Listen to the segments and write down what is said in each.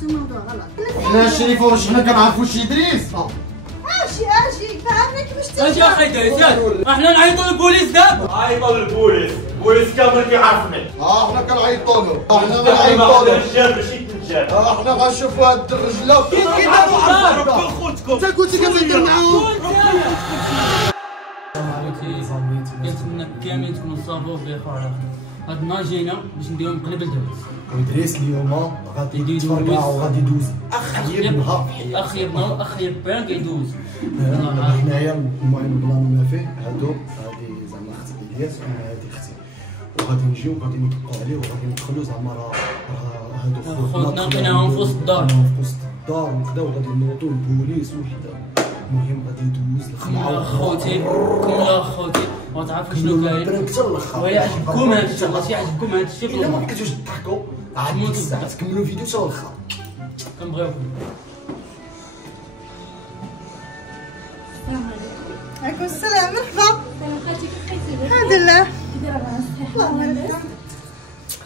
فهمتوا الموضوع غلط. حنا الشريفه واش حنا كنعرفوا شي ادريس؟ اجي فهمني كيفاش تجي. اجي اخي ادريس احنا نعيطوا للبوليس دابا. عيطوا للبوليس، البوليس كامل كيعرفني. حنا كنعيطوا له، حنا كنعيطوا كنعيطوا له. الرجال ماشي التنجال. حنا غنشوفوا هاد الرجله كيف كيديروا عرفوا ربي خوتكم. انت كنتي كتهضر معاهم. كنتمنى كاملين تكونوا صافوا بخير على خير. هاد النهار جينا باش نديرو مقلب لدرس. ادريس اليوم غادي يتفرقع وغادي يدوز اخ يبنها في حياته. اخ يبنها اخ يبان كيدوز. هنايا المهم البلان ما فيه هادو هادي زعما اختي الياس وهادي اختي وغادي نجيو وغادي نطبقوا عليه وغادي ندخلوا زعما راه هادو خوتنا لقيناهم في وسط الدار. في وسط الدار وكذا وغادي نوضوا البوليس وكذا. المهم غادي يدوز الخلعه خوتي كملوا خوتي ما تعرف شنو كاين حتى الاخر ويعجبكم هاد الشيء ماشي يعجبكم هاد الشيء الا ما بقيتوش تضحكوا عاد الساعه تكملوا الفيديو حتى الاخر. كنبغيوكم. عليكم السلام مرحبا. الحمد لله. الله يبارك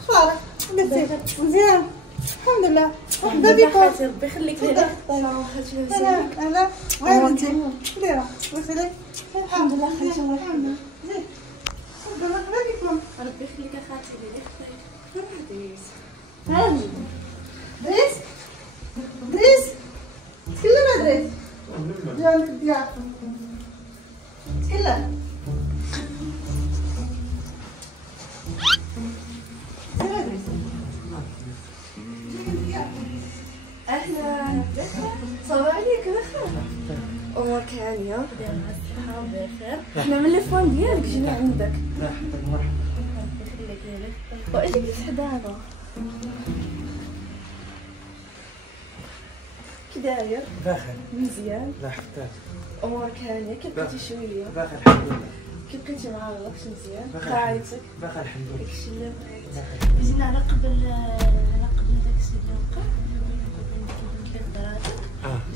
صالح درتي مزيان الحمد لله. مرحبا بكم. ربي يخليك لينا. انا وين انت؟ دايره وصلي الحمد لله. خالتي الله الحمد لله. مرحبا بكم. ربي يخليك اخاتي لي خير. هاني دريس دريس تكلم دريس ديالك ديالكم تكلم. اهلا صباح عليك بخير. امورك هانيه؟ بالصحه وبخير. احنا من الفون ديالك جينا عندك. مرحبا ربي يخليك لينا. واش جبت حدانا؟ كي داير؟ بخير مزيان. لا حتى امورك هانيه؟ كيف بقيتي شويه؟ بخير الحمد لله. كيف بقيتي مع الوقت مزيان؟ بخير. قرايتك؟ بخير الحمد لله. داكشي اللي بغيت. جينا على قبل داكشي اللي وقع.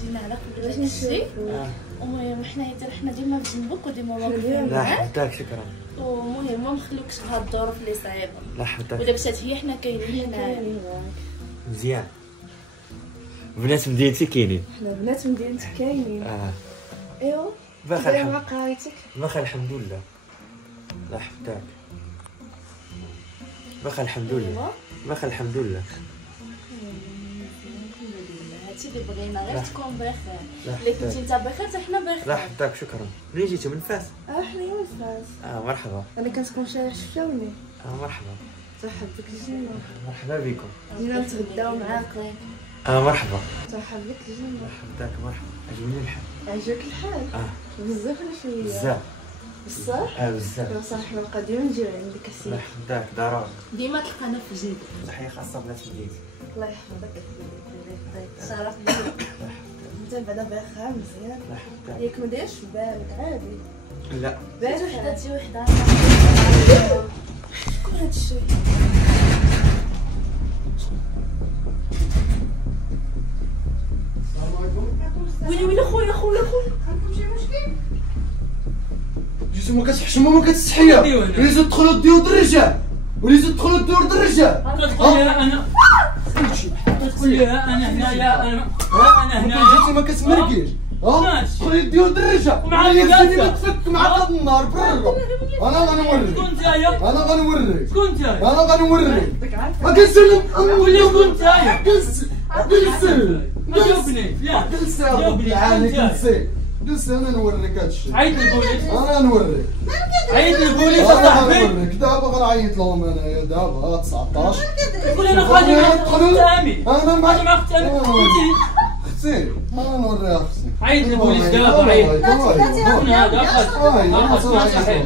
جينا على قبل باش نشوفو. المهم حنا ديما في جنبك وديما واقفين لا معاك. حداك شكرا. ومهم ما نخليوكش في هاد الظروف اللي صعيبه. لا حداك ودابا حتى هي حنا كاينين هنايا. مزيان. بنات مدينتي كاينين. حنا بنات مدينتك كاينين. ايوا بخير داير مع الحمد قرايتك؟ بخير الحمد لله. لا حداك. بخير الحمد لله. بخير الحمد لله. هادشي اللي بغينا غير تكون بخير. لا الا كنتي انت بخير حتى حنا لا بخير. حداك شكرا. منين جيتو من فاس؟ حنا من فاس. مرحبا. انا كنسكن في شارع شفاوني. مرحبا. ترحب بك الجنة. مرحبا بكم. جينا نتغداو معاكم. مرحبا. ترحب بك الجنة. حداك مرحبا. عجبني الحال. عجبك الحال؟ بزاف ولا شوية؟ بزاف. بصح؟ بزاف. يا صاحبي نبقى ديما نجيو عندك لا اسيدي. حداك ضروري. ديما تلقانا في جنبك. تحية خاصة بنات مدينتي. الله يحفظك. شرف بك. انت بعدا بخير مزيان. لا حداك. ياك ما دايرش في بالك عادي. لا. باش وحدة شي وحدة. شكون هاد الشوي؟ ويلي خويا عندكم شي مشكل؟ جيتو ما كتحشموا ما كتستحيا وليتو تدخلوا الديور د الرجال وليتو تدخلوا الديور د الرجال. كتقول لها انا كتقول لها انا هنايا انا هنايا. جيتي ما كتمرقيش دخلي الديور د الرجال. مع الياسين ما تفك معاك هاد النهار برا. انا غنوريك. شكون نتايا؟ انا غنوريك. شكون نتايا؟ انا غنوريك. ما كنسلم. قول لي شكون نتايا؟ كنسل. ما جاوبني لا جلسي جاوبني عاني شكون نتايا؟ جلسي انا نوريك هادشي. عيط للبوليس. انا نوريك. عيط للبوليس انا صاحبي. غنوريك دابا غنعيط لهم انايا دابا 19. قول انا خالي معاك تامي. انا خالي معاك تامي. اختي انا نوريها اختي. عيط للبوليس دابا عيط. شكون هذا؟ شنو صحيح؟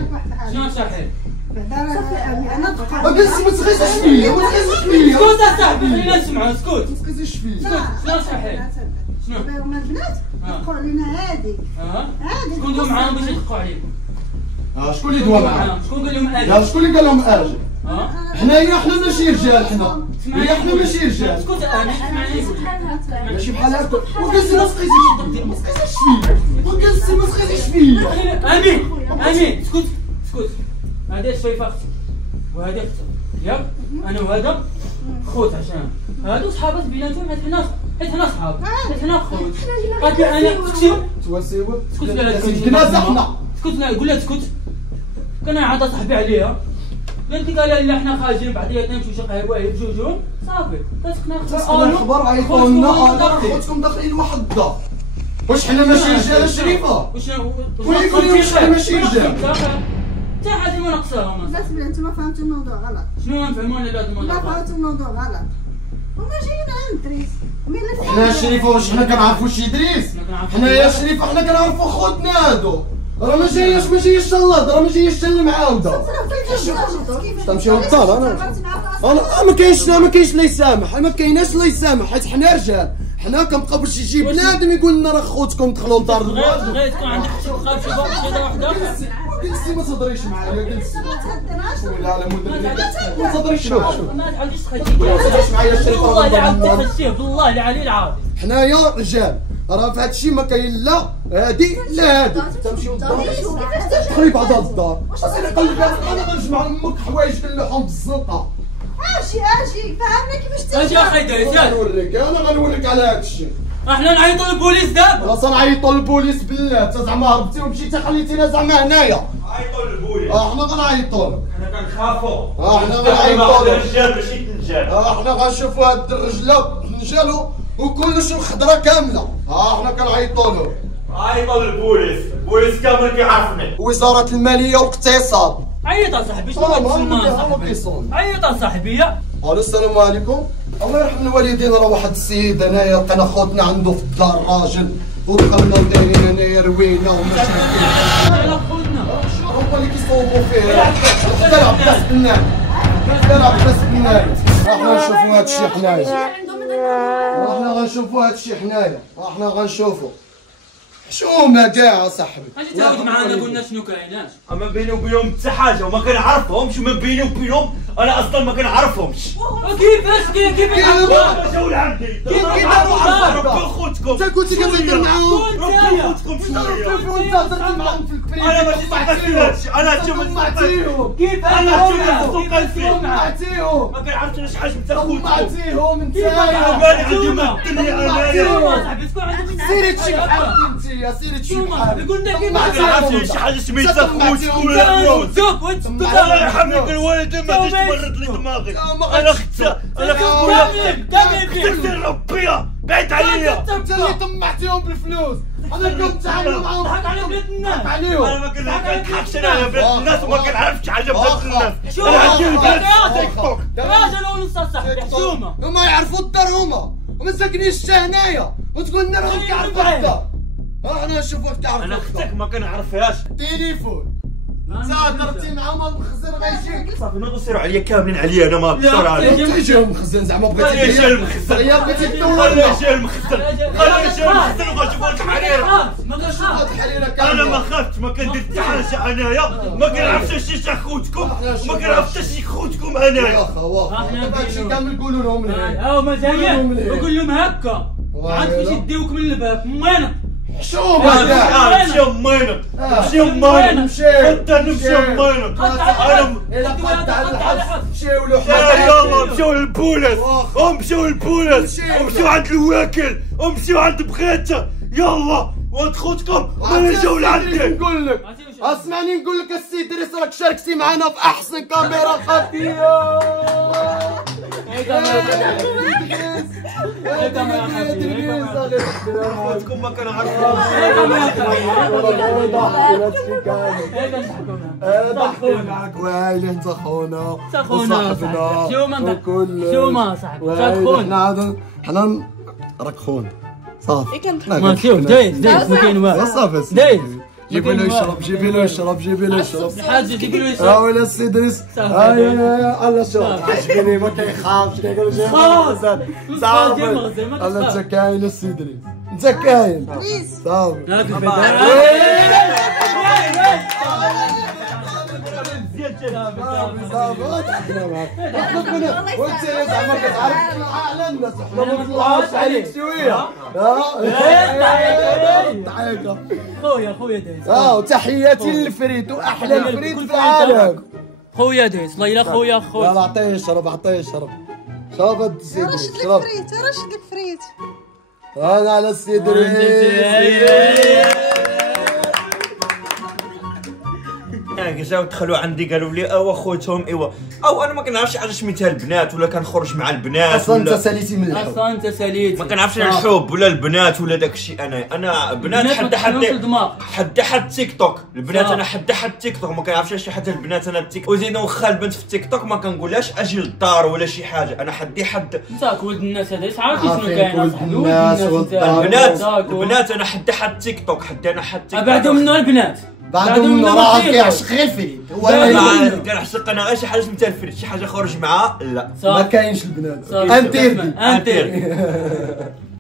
شنو صحيح؟ انا ما كنسي ما تغيزش فيا ما تغيزش فيا. اسكت اصاحبي خلينا نسمعوا اسكت. ما تغيزش فيا. شنو صحيح؟ شنو؟ هما البنات يقولوا لنا هادي هادي. شكون دوا معاهم باش يدقوا عليكم؟ شكون اللي دوا معاهم؟ شكون قال لهم يا شكون اللي قال لهم اجي؟ حنايا حنا ماشي رجال حنا. حنا ماشي رجال. اسكت انا اسمعني. ماشي بحال هكا. وكنسي ما تغيزش فيا. ما تغيزش فيا. وكنسي ما تغيزش فيا. امين اسكت اسكت. هذه شايفه اختي وهذه اختي ياك. انا وهذا خوت عشان هادو صحابات بيناتهم حنا حيت حنا صحاب حيت حنا خوت. قالت لي انا سكتي تواسيوه سكت لا كنا حنا سكت لا قول لها سكت. كان عطى صاحبي عليها قالت لي قال لا حنا خارجين بعضياتنا نمشيو شي قهوه بجوجهم صافي كتقنع الخبر عيطوا لنا خوتكم داخلين واحد الدار. واش حنا ماشي رجاله شريفه؟ وين يقول لي واش حنا ماشي رجال؟ حتى حاجه ما ناقصاها ما بس بلا انتما فهمتوا الموضوع غلط. شنو نفهموا انا هذا الموضوع؟ لا فهمتوا الموضوع غلط. هما جايين عند دريس. حنا شريفه واش حنا كنعرفوا شي دريس؟ حنا يا شريفه حنا كنعرفوا خوتنا هادو. راه ما جاياش الشلاط، راه ما جاياش حتى المعاوده. تمشيو للدار انا ما كاينش اللي يسامح، ما كايناش اللي يسامح حيت حنا رجال. حنا كنبقاو باش يجي بنادم يقول لنا راه خوتكم دخلوا للدار الواحد. بغيت تكون عندك شي بقى شي واحده واحده. جلسي ما تهضريش معايا جلسي. لا لا ما تهضريش معايا. ما تعاوديش تخشيه. ما تهضريش معايا الشريف والله اللي عاود تخشيه بالله العلي العظيم. حنايا رجال راه في هادشي ما كاين لا هادي لا هادي. تمشيو للدار دخلي بعضها للدار. انا قلبي انا غنجمع لامك حوايج كنلوحهم بالزنقه. اجي فهمنا كيفاش تجي. اجي اخي دايز انا غنوريك على هادشي. احنا نعيطوا للبوليس دابا. خلاص نعيطوا للبوليس بالله. انت زعما هربتي ومشيتي خليتينا زعما هنايا. عيطوا للبوليس. حنا غنعيطوا لك. حنا كنخافوا. حنا غنعيطوا لك. الرجال ماشي النجال. حنا غنشوفوا هاد الرجله نجالو وكلشي الخضره كامله. حنا كنعيطوا له. عيطوا للبوليس، البوليس كامل كيعرفني. وزاره الماليه والاقتصاد. عيط صاحبي شنو عيط صاحبي. الو السلام عليكم. الله يرحم الوالدين. راه واحد السيد هنايا كان خوتنا عنده في الدار راجل ودخلنا ودايرين هنايا روينا ومشاكل. هما اللي كيصوبوا فيه حتى العباس بنان. احنا نشوفوا هادشي حنايا. احنا غنشوفوا هادشي حنايا. احنا غنشوفوا حشومه كاع صاحبي. اجي تعاود معانا قلنا شنو كايناش. اما بيني وبينهم حتى حاجه وما كنعرفهمش. ومن بيني وبينهم انا اصلا ما كنعرفهمش. كيفاش انا جاوا لعندي كيف داروا عرفوا ربي خوتكم. انت كنتي كتهضر معاهم. ربي خوتكم شويه. وانت هضرتي معاهم في البريد. انا ماشي صاحبي في هادشي. انا طمعتيهم. كيف انا طمعتيهم. ما كنعرفش انا شحال من خوتكم. طمعتيهم انت. مالي عندي ما الدنيا انايا. سيري تشي بحال انت يا سيري تشي بحال. قلنا كيف ما كنعرفش شي حاجه سميتها خوتكم ولا خوت. الله يرحم لك الوالدين ما غاديش تورط لي دماغي. انا خدتها خدت ربي بعيد عليا. انت اللي طمعتيهم بالفلوس. انا كنت تعامل معاهم. ضحك على بنات الناس. عليهم. انا ما كنضحكش انا على بنات الناس وما كنعرفش حاجه بنات الناس. شوف انا عندي البنات تيك توك. راجل ونص صاحبي حشومه. هما يعرفوا الدار وما ساكنينش حتى هنايا وتقول لنا راهم كيعرفوا الدار. احنا نشوفوك تعرف. انا اختك ما كنعرفهاش. تليفون. انت هضرتي معاهم المخزن غيجيك. صافي نوضوا سيروا عليا كاملين عليا انا ما بسرعه. انت جا المخزن زعما بغيتي خليه يجي المخزن. يا بغيتي خليه تدورنا. يجي المخزن. خليه يجي المخزن وغنشوفوا الحريره. انا ما خفتش ما كندير حتى حاجه انايا. ما كنعرفش شي خوتكم وما كنعرفش حتى شي خوتكم انايا. واخا هادشي كامل قولوا لهم ليه. ها هما جايين وقول لهم هكا عاد فاش يديوك من الباب مينط. حشومه كاع. مشي مينط. مشي مينط. حتى نمشي مينط. انا مشيو له يلا مشيو للبوليس. ومشيو للبوليس ومشيو عند الواكل ومشيو عند بغيته. يلا ولد خوتكم مالا جاو لعندي. نقول لك اسمعني نقول لك السي دريس راك شاركتي معنا في احسن كاميرا خفيه. خوتكم ما كنعرفوش. ضحكونا ويلي انت خونا وصاحبنا شوما صاحبي حنا راك خونا صافي. ما شوف دايز ما كاين والو. صافي دايز جيبي له يشرب جيبي له يشرب جيبي له يشرب. الحاج جيبي له يشرب. ولا السي دريس الله شوف عجبني ما كيخافش كيقول جاي صافي. الله انت كاين السي دريس انت كاين صافي. وانت زعما كتعرف على الناس حنا ما نطلعوش عليك شويه. خويا دايز. وتحياتي للفريد واحلى فريد في العالم. خويا دايز الله يلا خويا يلا عطيه يشرب عطيه يشرب. شرب هاد السيد رشد شرب. الفريت رشد الفريت. انا على السي ادريس. جاو دخلوا عندي قالوا لي اوا خوتهم ايوا او انا ما كنعرفش علاش سميتها البنات ولا كنخرج مع البنات اصلا انت ولا ساليتي من الحب. اصلا انت ساليت ما كنعرفش الحب ولا البنات ولا داك الشيء. انا بنات حد تيك توك. البنات انا حد تيك توك ما كنعرفش شي حاجه. البنات انا التيك وزيد واخا البنت في التيك توك ما كنقولهاش اجي للدار ولا شي حاجه. انا حد انت ولد الناس هذا اش عارف شنو عارفين كاين ولد اصاحبي. الناس البنات انا حد تيك توك. انا حد تيك توك بعدهم منو البنات بعدهم راه كيعشق غير الفريد. هو كنعشق انا غير شي حاجه سميتها الفريد. شي حاجه خرج معها لا ما كاينش البنات. انتير